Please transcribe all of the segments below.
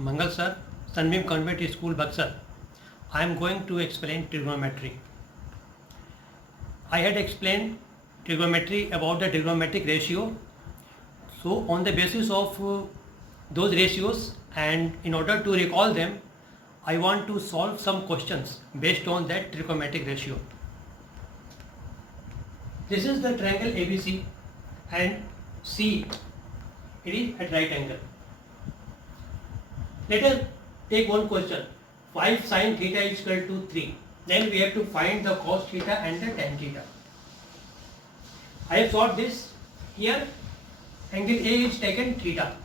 Mangal sir, Sunbeam Convent School, Buxar. I am going to explain trigonometry. I had explained trigonometry about the trigonometric ratio. So on the basis of those ratios and in order to recall them, I want to solve some questions based on that trigonometric ratio. This is the triangle ABC and C, it is at right angle. Let us take one question. 5 sin theta is equal to 3. Then we have to find the cos theta and the tan theta. I have solved this. Here angle A is taken theta.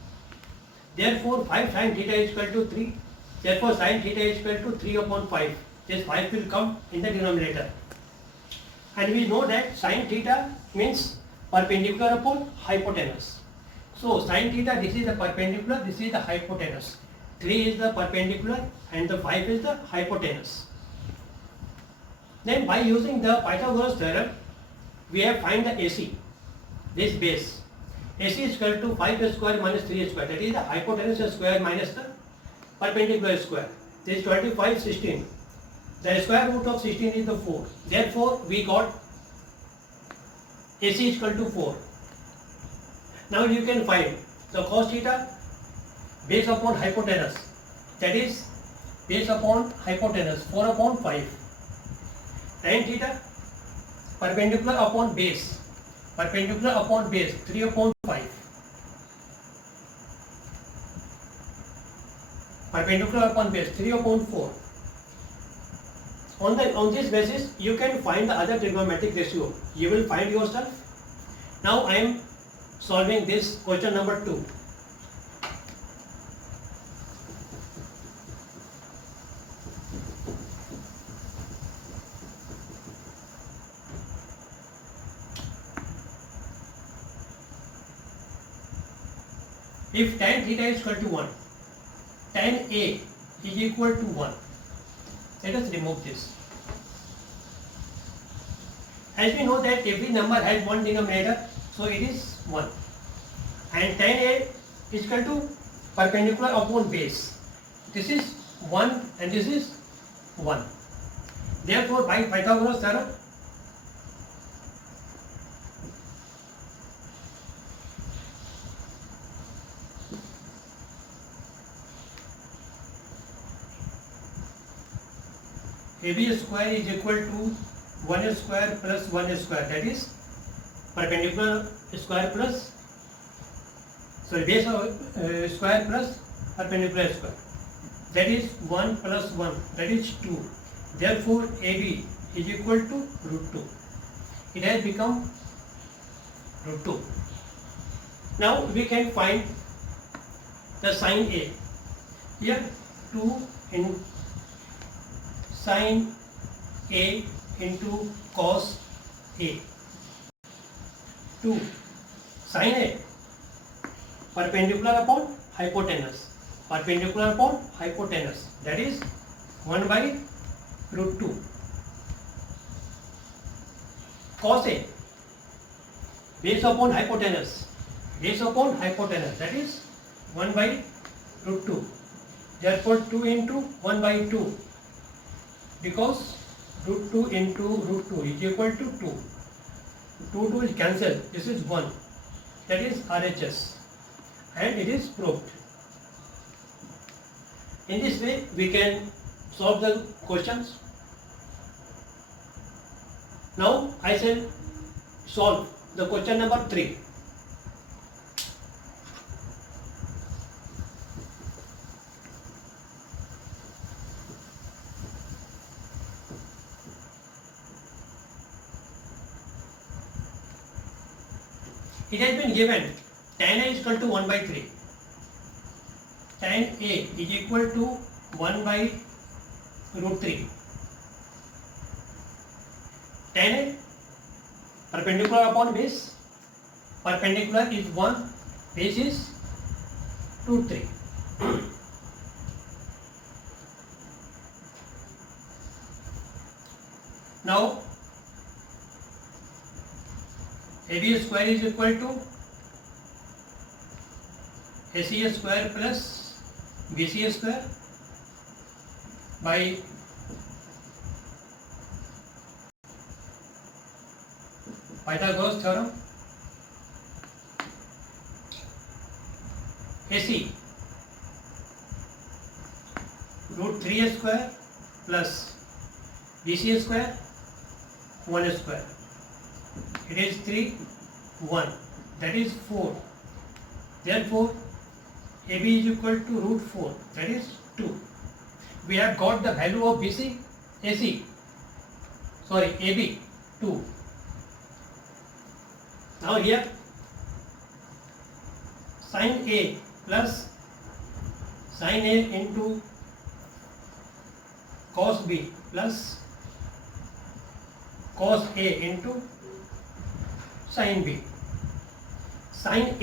Therefore 5 sin theta is equal to 3. Therefore sin theta is equal to 3 upon 5. This 5 will come in the denominator. And we know that sin theta means perpendicular upon hypotenuse. So sin theta, this is the perpendicular, this is the hypotenuse. 3 is the perpendicular and the 5 is the hypotenuse. Then by using the Pythagoras theorem, we have find the AC, this base. AC is equal to 5 square minus 3 square, that is the hypotenuse square minus the perpendicular square. This is 25, 16. The square root of 16 is the 4. Therefore, we got AC is equal to 4. Now you can find the cos theta base upon hypotenuse, that is base upon hypotenuse 4 upon 5. Tan theta perpendicular upon base 3 upon 5. Perpendicular upon base 3 upon 4. On this basis you can find the other trigonometric ratio. You will find yourself. Now I am solving this question number 2. If tan theta is equal to 1, tan A is equal to 1. Let us remove this. As we know that every number has one denominator, so it is 1. And tan A is equal to perpendicular upon base. This is 1 and this is 1. Therefore, by Pythagoras theorem, AB square is equal to 1 square plus 1 square, that is perpendicular square plus, base of square plus perpendicular square, that is 1 plus 1, that is 2. Therefore AB is equal to root 2. It has become root 2. Now we can find the sin A. Here 2 in sin A into cos A. 2 sin A perpendicular upon hypotenuse. Perpendicular upon hypotenuse, that is 1 by root 2. Cos A base upon hypotenuse. Base upon hypotenuse, that is 1 by root 2. Therefore 2 into 1 by 2. Because root 2 into root 2 is equal to 2. 2 is cancelled. This is 1. That is RHS. And it is proved. In this way, we can solve the questions. Now, I shall solve the question number 3. It has been given tan A is equal to 1 by 3. Tan A is equal to 1 by root 3. Tan A perpendicular upon base. Perpendicular is 1, base is 2, 3. Now AB square is equal to AC square plus BC square by Pythagoras theorem, AC root 3 square plus BC square 1 square. It is 3, 1. That is 4. Therefore, AB is equal to root 4. That is 2. We have got the value of BC, AB 2. Now here sin A plus sin A into cos B plus cos A into sin B. Sin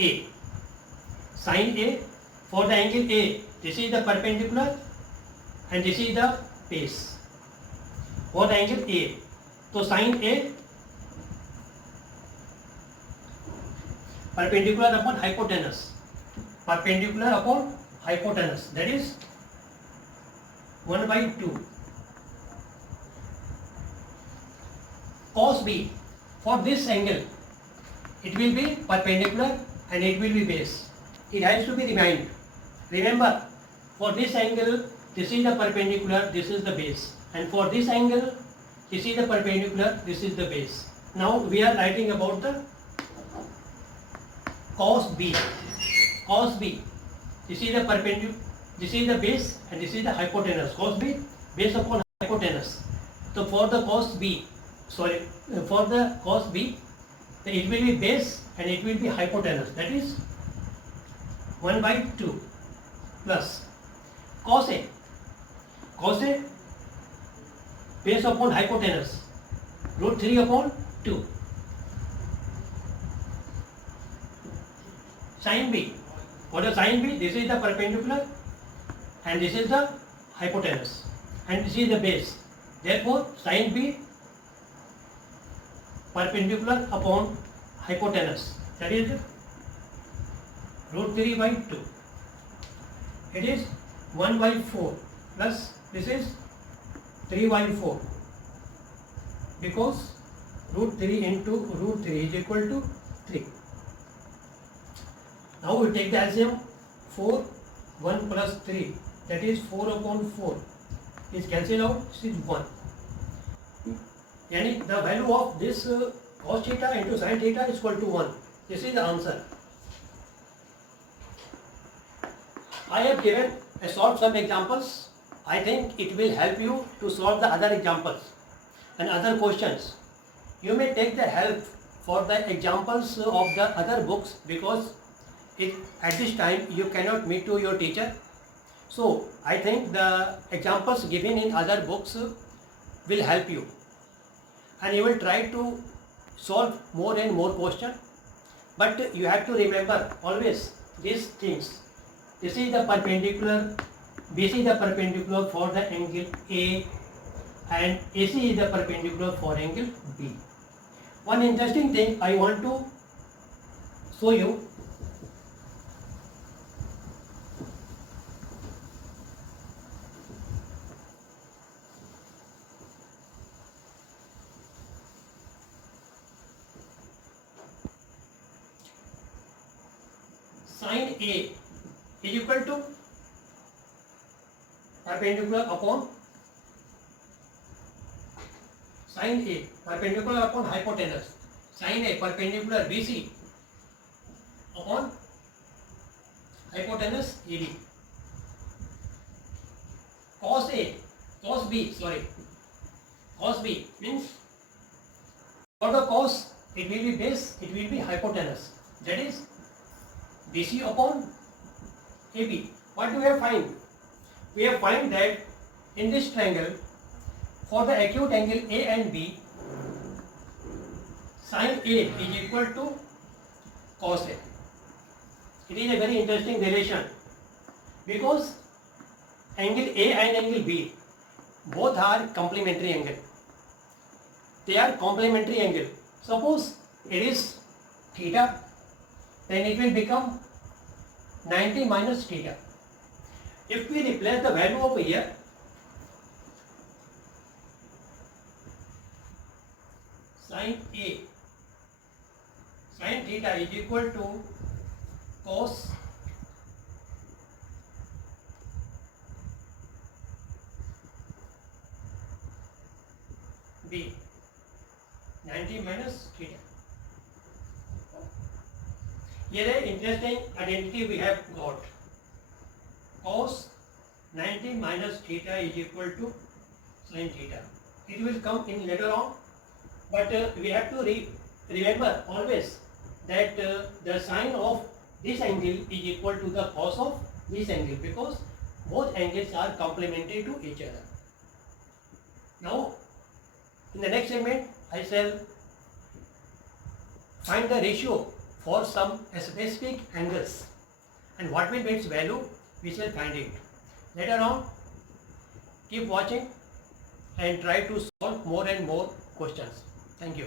A for the angle A, this is the perpendicular and this is the base for the angle A. So sin A perpendicular upon hypotenuse, that is 1 by 2. Cos B, for this angle it will be perpendicular and it will be base. It has to be remind. Remember, for this angle this is the perpendicular, this is the base, and for this angle this is the perpendicular, this is the base. Now we are writing about the cos B. This is the perpendicular, this is the base, and this is the hypotenuse. Cos B, base upon hypotenuse. So for the cos B, it will be base and it will be hypotenuse. That is 1 by 2 plus cos A, base upon hypotenuse, root 3 upon 2. Sin B, for the sin B, this is the perpendicular and this is the hypotenuse and this is the base. Therefore, sin B perpendicular upon hypotenuse, that is root 3 by 2. It is 1 by 4 plus this is 3 by 4, because root 3 into root 3 is equal to 3. Now we take the LCM. 4, 1 plus 3, that is 4 upon 4 is cancelled out, this is 1. Yani the value of this cos theta into sin theta is equal to 1. This is the answer. I have given solved some examples. I think it will help you to solve the other examples and other questions. You may take the help for the examples of the other books, because at this time you cannot meet to your teacher. So I think the examples given in other books will help you, and you will try to solve more and more questions. But you have to remember always these things. This is the perpendicular, BC is the perpendicular for the angle A, and AC is the perpendicular for angle B. One interesting thing I want to show you. Sin A is equal to perpendicular upon sin A, perpendicular upon hypotenuse. Sin A perpendicular BC upon hypotenuse AD. Cos B means for the cos it will be base, it will be hypotenuse. That is BC upon AB. What do we have find? We have find that in this triangle, for the acute angle A and B, sin A is equal to cos A. It is a very interesting relation, because angle A and angle B both are complementary angle. They are complementary angle. Suppose it is theta, then it will become 90 minus theta. If we replace the value over here, sin A, sin theta is equal to cos B, 90 minus theta. Here an interesting identity we have got. Cos 90 minus theta is equal to sin theta. It will come in later on, but we have to remember always that the sine of this angle is equal to the cos of this angle, because both angles are complementary to each other. Now, in the next segment, I shall find the ratio for some specific angles, and what will be its value, we shall find it. Later on, keep watching and try to solve more and more questions. Thank you.